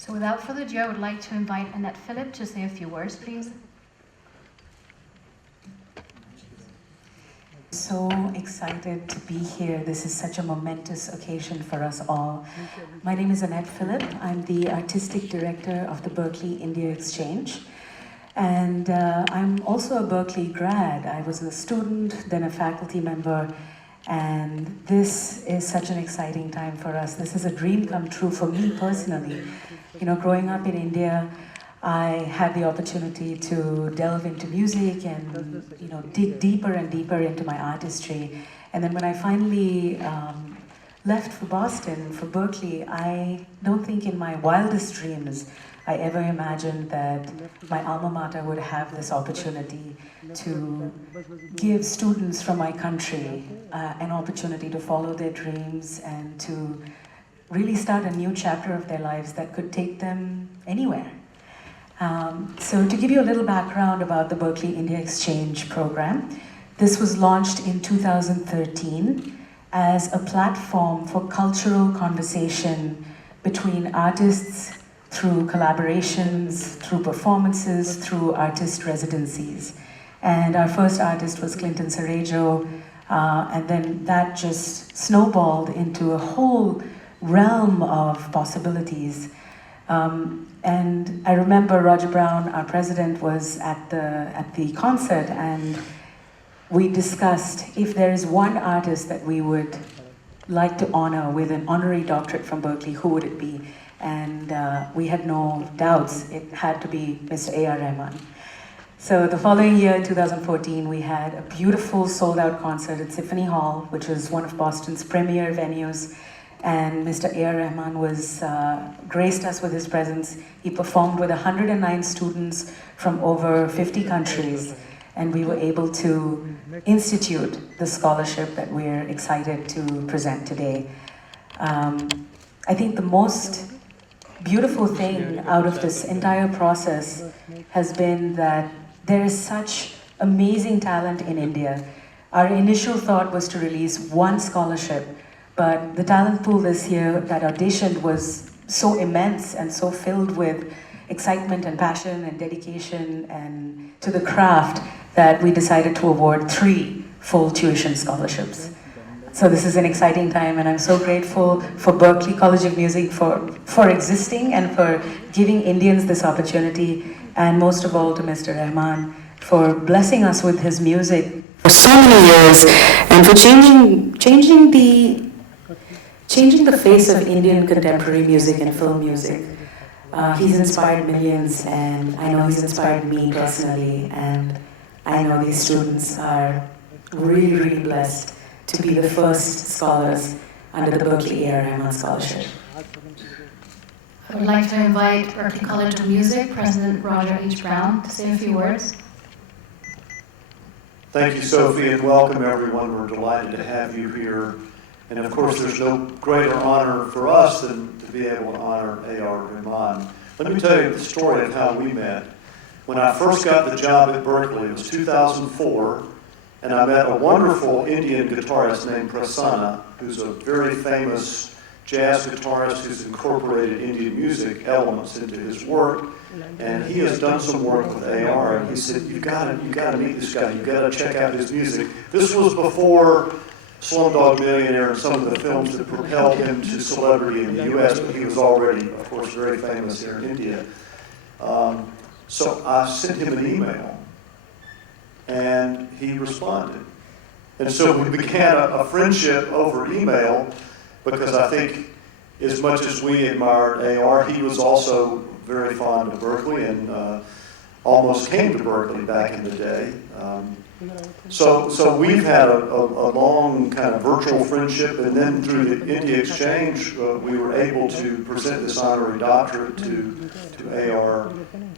So without further ado, I would like to invite Annette Phillip to say a few words, please. So excited to be here. This is such a momentous occasion for us all. My name is Annette Phillip. I'm the artistic director of the Berklee India Exchange. And I'm also a Berklee grad. I was a student, then a faculty member, and this is such an exciting time for us. This is a dream come true for me personally. You know, growing up in India, I had the opportunity to delve into music and, you know, dig deeper and deeper into my artistry. And then when I finally left for Boston, for Berklee, I don't think in my wildest dreams I ever imagined that my alma mater would have this opportunity to give students from my country an opportunity to follow their dreams and to really start a new chapter of their lives that could take them anywhere. So to give you a little background about the Berklee India Exchange program, this was launched in 2013 as a platform for cultural conversation between artists through collaborations, through performances, through artist residencies. And our first artist was Clinton Cerejo, and then that just snowballed into a whole realm of possibilities. And I remember Roger Brown, our president, was at the concert, and we discussed if there is one artist that we would like to honor with an honorary doctorate from Berklee, who would it be? And we had no doubts. It had to be Mr. A.R. Rahman. So the following year, 2014, we had a beautiful sold-out concert at Symphony Hall, which was one of Boston's premier venues. And Mr. A.R. Rahman was graced us with his presence. He performed with 109 students from over 50 countries, and we were able to institute the scholarship that we're excited to present today. I think the most beautiful thing out of this entire process has been that there is such amazing talent in India. Our initial thought was to release one scholarship, but the talent pool this year that auditioned was so immense and so filled with excitement and passion and dedication and to the craft that we decided to award 3 full tuition scholarships. So this is an exciting time, and I'm so grateful for Berklee College of Music for existing and for giving Indians this opportunity, and most of all to Mr. Rahman for blessing us with his music for so many years and for changing the face of Indian contemporary music and film music. He's inspired millions, and I know he's inspired me personally, and I know these students are really, really blessed to be the first scholars under the Berklee A.R. Rahman Scholarship. I would like to invite Berklee College of Music President Roger H. Brown to say a few words. Thank you, Sophie, and welcome everyone. We're delighted to have you here. And of course, there's no greater honor for us than to be able to honor A.R. Rahman. Let me tell you the story of how we met. When I first got the job at Berklee, it was 2004, and I met a wonderful Indian guitarist named Prasanna, who's a very famous jazz guitarist who's incorporated Indian music elements into his work. And he has done some work with AR, and he said, you gotta meet this guy, you gotta check out his music. This was before Slumdog Millionaire and some of the films that propelled him to celebrity in the US, but he was already, of course, very famous here in India. So I sent him an email, and he responded. And so we began a friendship over email, because I think as much as we admired AR, he was also very fond of Berklee and almost came to Berklee back in the day. So we've had a long kind of virtual friendship, and then through the India Exchange, we were able to present this honorary doctorate to AR,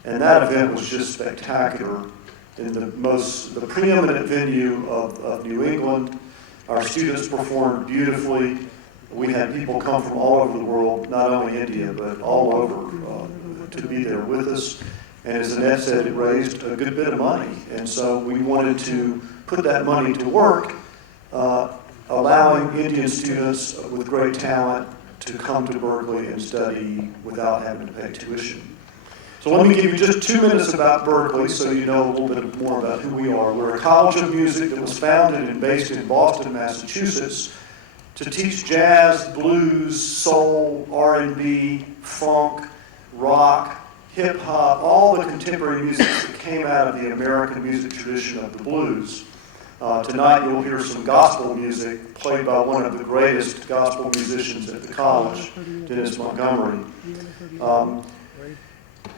and that event was just spectacular. In the preeminent venue of New England, our students performed beautifully. We had people come from all over the world, not only India, but all over, to be there with us. And as Annette said, it raised a good bit of money. And so we wanted to put that money to work, allowing Indian students with great talent to come to Berklee and study without having to pay tuition. So let me give you just 2 minutes about Berklee so you know a little bit more about who we are. We're a college of music that was founded and based in Boston, Massachusetts, to teach jazz, blues, soul, R&B, funk, rock, hip-hop, all the contemporary music that came out of the American music tradition of the blues. Tonight you'll hear some gospel music played by one of the greatest gospel musicians at the college, Dennis Montgomery.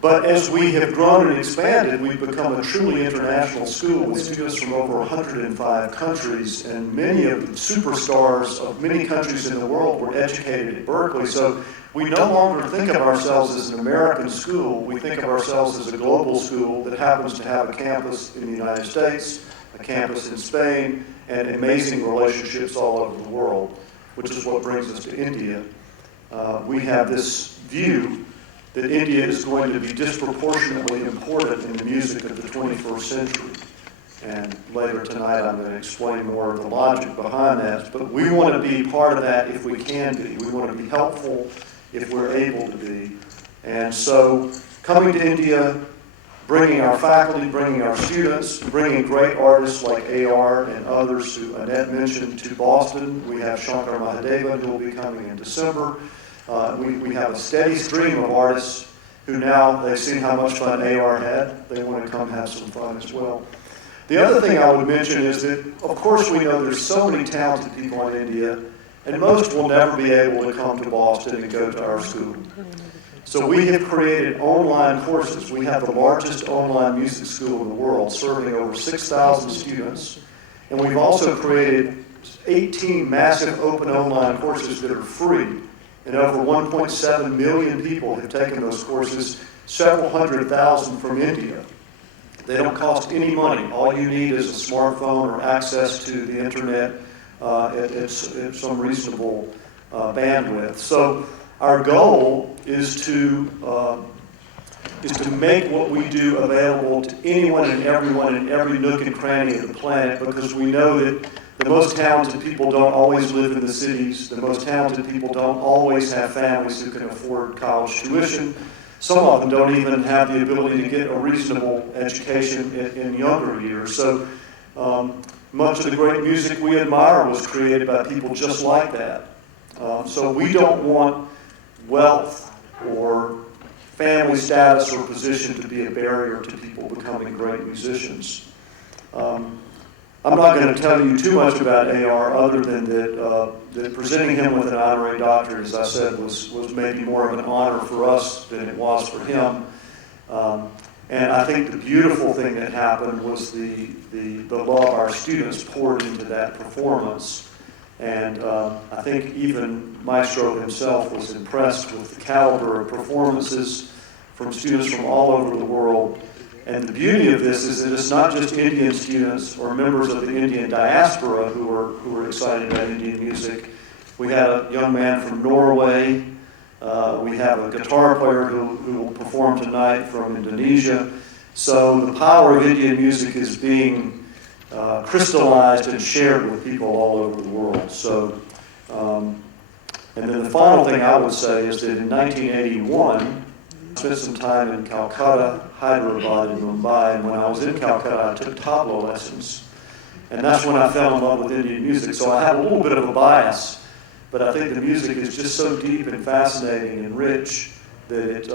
But as we have grown and expanded, we've become a truly international school with students from over 105 countries, and many of the superstars of many countries in the world were educated at Berklee. So we no longer think of ourselves as an American school. We think of ourselves as a global school that happens to have a campus in the United States, a campus in Spain, and amazing relationships all over the world, which is what brings us to India. We have this view that India is going to be disproportionately important in the music of the 21st century. And later tonight I'm going to explain more of the logic behind that. But we want to be part of that if we can be. We want to be helpful if we're able to be. And so coming to India, bringing our faculty, bringing our students, bringing great artists like AR and others who Annette mentioned to Boston. We have Shankar Mahadevan who will be coming in December. We have a steady stream of artists who now they've seen how much fun AR had. They want to come have some fun as well. The other thing I would mention is that, of course, we know there's so many talented people in India, and most will never be able to come to Boston and go to our school. So we have created online courses. We have the largest online music school in the world, serving over 6,000 students. And we've also created 18 massive open online courses that are free. And over 1.7 million people have taken those courses, several hundred thousand from India. They don't cost any money. All you need is a smartphone or access to the internet at some reasonable bandwidth. So our goal is to make what we do available to anyone and everyone in every nook and cranny of the planet, because we know that the most talented people don't always live in the cities. The most talented people don't always have families who can afford college tuition. Some of them don't even have the ability to get a reasonable education in younger years. So much of the great music we admire was created by people just like that. So we don't want wealth or family status or position to be a barrier to people becoming great musicians. I'm not going to tell you too much about AR other than that presenting him with an honorary doctorate, as I said, was maybe more of an honor for us than it was for him. And I think the beautiful thing that happened was the love our students poured into that performance. And I think even Maestro himself was impressed with the caliber of performances from students from all over the world. And the beauty of this is that it's not just Indian students or members of the Indian diaspora who are excited about Indian music. We had a young man from Norway. We have a guitar player who will perform tonight from Indonesia. So the power of Indian music is being crystallized and shared with people all over the world. So, and then the final thing I would say is that in 1981, I spent some time in Calcutta, Hyderabad, and Mumbai, and when I was in Calcutta, I took tabla lessons. And that's when I fell in love with Indian music. So I have a little bit of a bias, but I think the music is just so deep and fascinating and rich that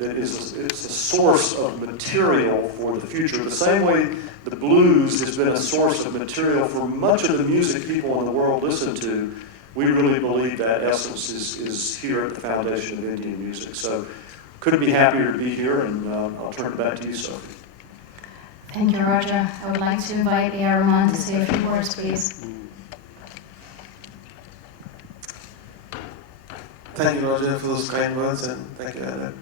it's a source of material for the future. The same way the blues has been a source of material for much of the music people in the world listen to, we really believe that essence is here at the foundation of Indian music. So couldn't be happier to be here, and I'll turn it back to you, Sophie. Thank you, Roger. I would like to invite A.R. Rahman to say a few words, please. Thank you, Roger, for those kind words, and thank you, Annette.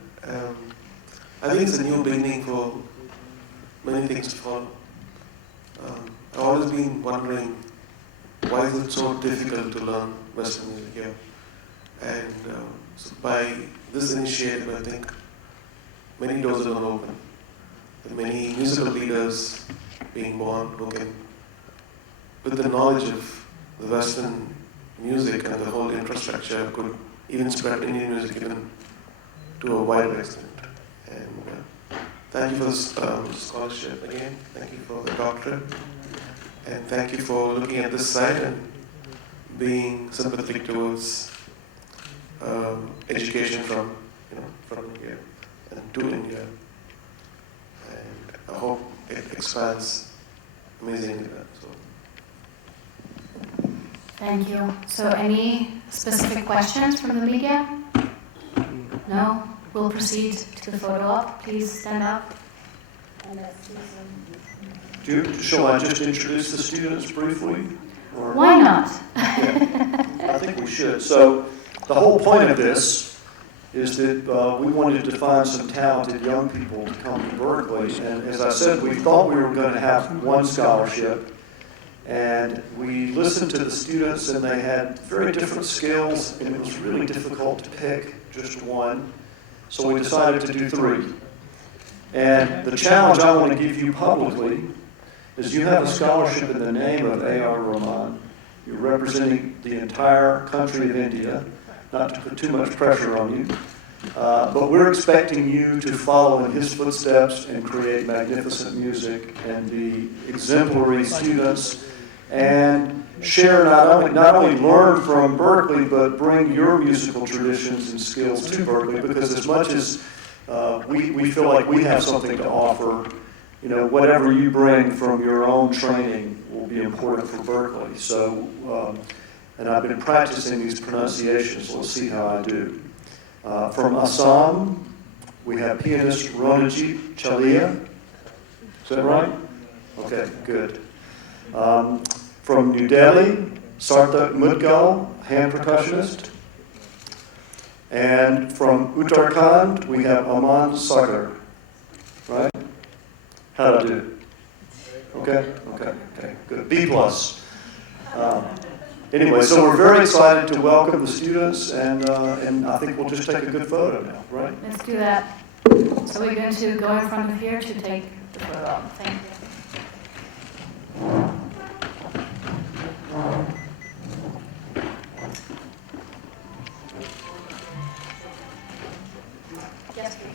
I think it's a new beginning for many things to follow. I've always been wondering, why is it so difficult to learn Western music here? And so by this initiative, I think many doors are going to open. There are many musical leaders being born who can, with the knowledge of the Western music and the whole infrastructure, could even spread Indian music even to a wider extent. And thank you for this scholarship again. Thank you for the doctorate. And thank you for looking at this side and being sympathetic towards education from India and to India. And I hope it expands amazingly. So. Thank you. So any specific questions from the media? No? We'll proceed to the photo op. Please stand up. Shall I just introduce the students briefly? Or? Why not? Yeah, I think we should. So the whole point of this is that we wanted to find some talented young people to come to Berklee. And as I said, we thought we were going to have one scholarship. And we listened to the students, and they had very different skills, and it was really difficult to pick just one. So we decided to do 3. And the challenge I want to give you publicly is you have a scholarship in the name of A.R. Rahman. You're representing the entire country of India, not to put too much pressure on you. But we're expecting you to follow in his footsteps and create magnificent music and be exemplary students and share, not only learn from Berklee, but bring your musical traditions and skills to Berklee, because as much as we feel like we have something to offer, whatever you bring from your own training will be important for Berklee. So, and I've been practicing these pronunciations. Let's see how I do. From Assam, we have pianist Ronajit Chalia. Is that right? Okay, good. From New Delhi, Sarthak Mudgal, hand percussionist. And from Uttarakhand, we have Aman Sagar. Right? How'd I do? Okay, good. B+. Anyway, so we're very excited to welcome the students, and I think we'll just take a good photo now, right? Let's do that. So we're going to go in front of here to take the photo. Thank you. Yes, please.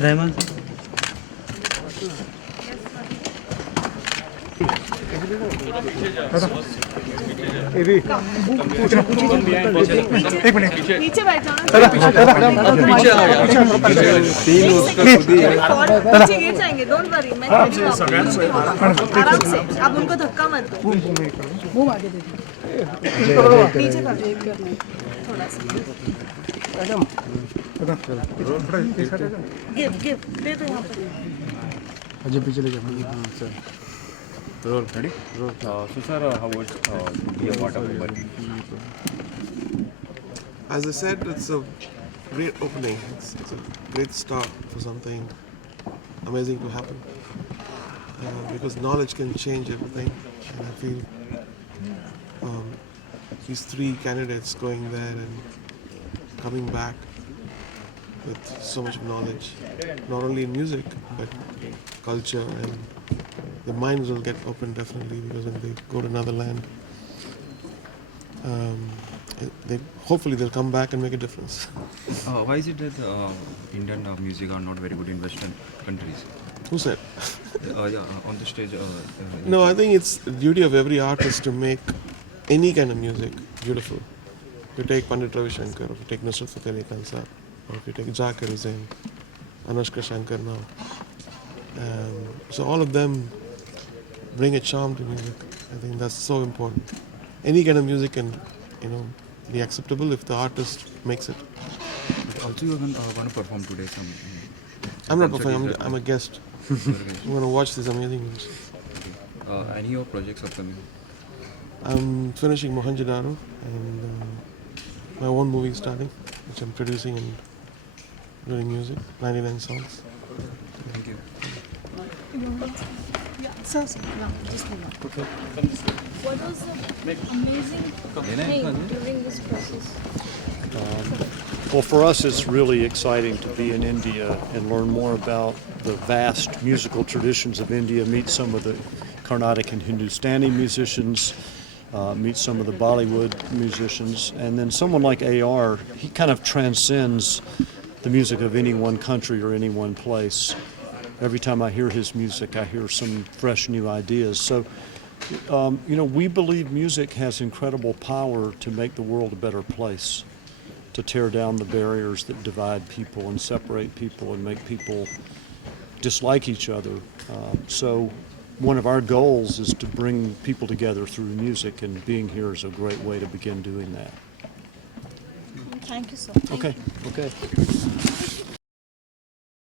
Rahman नीचे बैठ जाओ पीछे आ यार तीन उसका खुद ही है पीछे गिर जाएंगे डोंट वरी मैं आराम से आप उनको धक्का मत दो मुंह आगे दे नीचे कर दो थोड़ा सा गिव दे दो यहाँ पर अजय पीछे ले जाओ हाँ sir Roll. Ready? Roll. So sir, how was be a part of the Berklee? As I said, it's a great opening. It's a great start for something amazing to happen. Because knowledge can change everything. And I feel these three candidates going there and coming back with so much knowledge, not only in music, but culture, and the minds will get open definitely because when they go to another land, hopefully they'll come back and make a difference. Why is it that Indian music are not very good in Western countries? Who said? On the stage. No, I think it's the duty of every artist to make any kind of music beautiful. If you take Pandit Ravi Shankar, if you take Nusrat Fateh Ali Khan Sahab, or if you take Zakir Hussain, Anushka Shankar now. So all of them bring a charm to music. I think that's so important. Any kind of music can, be acceptable if the artist makes it. Also, you want to perform today some. I'm not performing. I'm a guest. I'm going to watch this amazing music. Any of your projects upcoming? I'm finishing Mohenjo-daro and my own movie is starting, which I'm producing and doing music, 99 songs. Thank you. Sir, no, just move on. What was the amazing thing during this process? Well, for us, it's really exciting to be in India and learn more about the vast musical traditions of India, meet some of the Carnatic and Hindustani musicians, meet some of the Bollywood musicians, and then someone like AR, he kind of transcends the music of any one country or any one place. Every time I hear his music, I hear some fresh new ideas. So, we believe music has incredible power to make the world a better place, to tear down the barriers that divide people and separate people and make people dislike each other. So one of our goals is to bring people together through music, and being here is a great way to begin doing that. Thank you, sir. Okay.